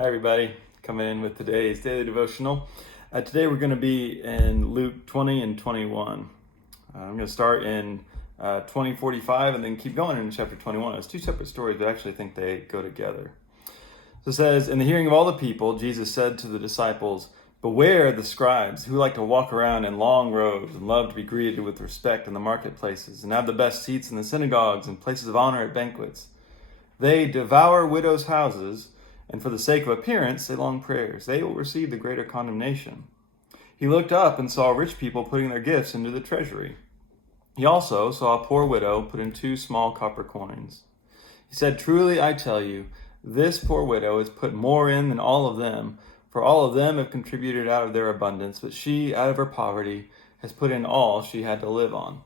Hi, everybody. Coming in with today's daily devotional. Today we're going to be in Luke 20 and 21. I'm going to start in 20:45 and then keep going in chapter 21. It's two separate stories, but I actually think they go together. So it says, in the hearing of all the people, Jesus said to the disciples, "Beware the scribes who like to walk around in long robes and love to be greeted with respect in the marketplaces and have the best seats in the synagogues and places of honor at banquets. They devour widows' houses, and for the sake of appearance, say long prayers. They will receive the greater condemnation." He looked up and saw rich people putting their gifts into the treasury. He also saw a poor widow put in 2 small copper coins. He said, "Truly I tell you, this poor widow has put more in than all of them, for all of them have contributed out of their abundance, but she, out of her poverty, has put in all she had to live on."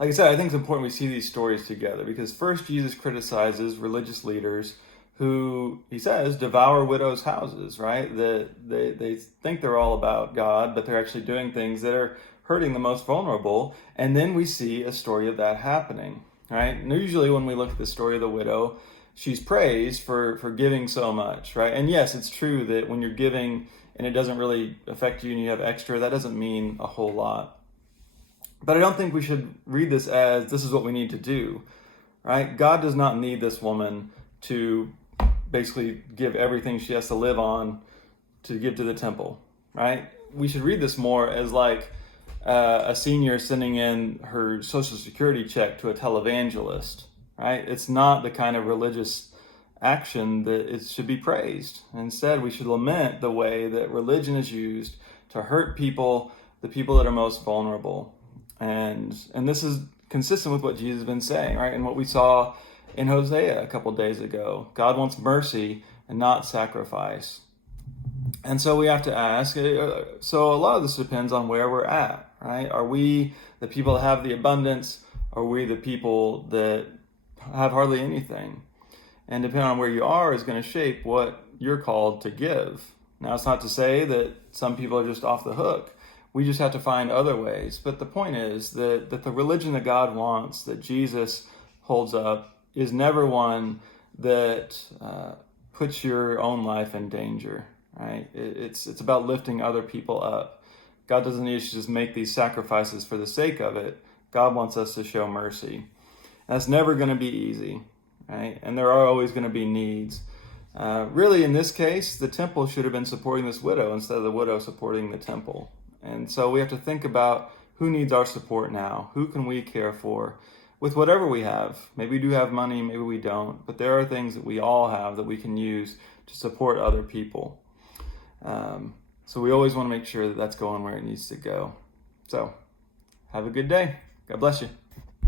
Like I said, I think it's important we see these stories together because first Jesus criticizes religious leaders who, he says, devour widows' houses, right? They think they're all about God, but they're actually doing things that are hurting the most vulnerable. And then we see a story of that happening, right? And usually when we look at the story of the widow, she's praised for giving so much, right? And yes, it's true that when you're giving and it doesn't really affect you and you have extra, that doesn't mean a whole lot. But I don't think we should read this as this is what we need to do, right? God does not need this woman to basically give everything she has to live on to give to the temple, right? We should read this more as like a senior sending in her social security check to a televangelist, right? It's not the kind of religious action that it should be praised. Instead, we should lament the way that religion is used to hurt people, the people that are most vulnerable. And this is consistent with what Jesus has been saying, right? And what we saw in Hosea a couple days ago. God wants mercy and not sacrifice. And so we have to ask, so a lot of this depends on where we're at, right? Are we the people that have the abundance? Or are we the people that have hardly anything? And depending on where you are is going to shape what you're called to give. Now, it's not to say that some people are just off the hook. We just have to find other ways. But the point is that the religion that God wants, that Jesus holds up, is never one that puts your own life in danger, right? It's about lifting other people up. God doesn't need us to just make these sacrifices for the sake of it. God wants us to show mercy. That's never going to be easy, right? And there are always going to be needs. Really, in this case, the temple should have been supporting this widow instead of the widow supporting the temple. And so we have to think about who needs our support now. Who can we care for? With whatever we have. Maybe we do have money, maybe we don't, but there are things that we all have that we can use to support other people. So we always want to make sure that that's going where it needs to go. So have a good day. God bless you.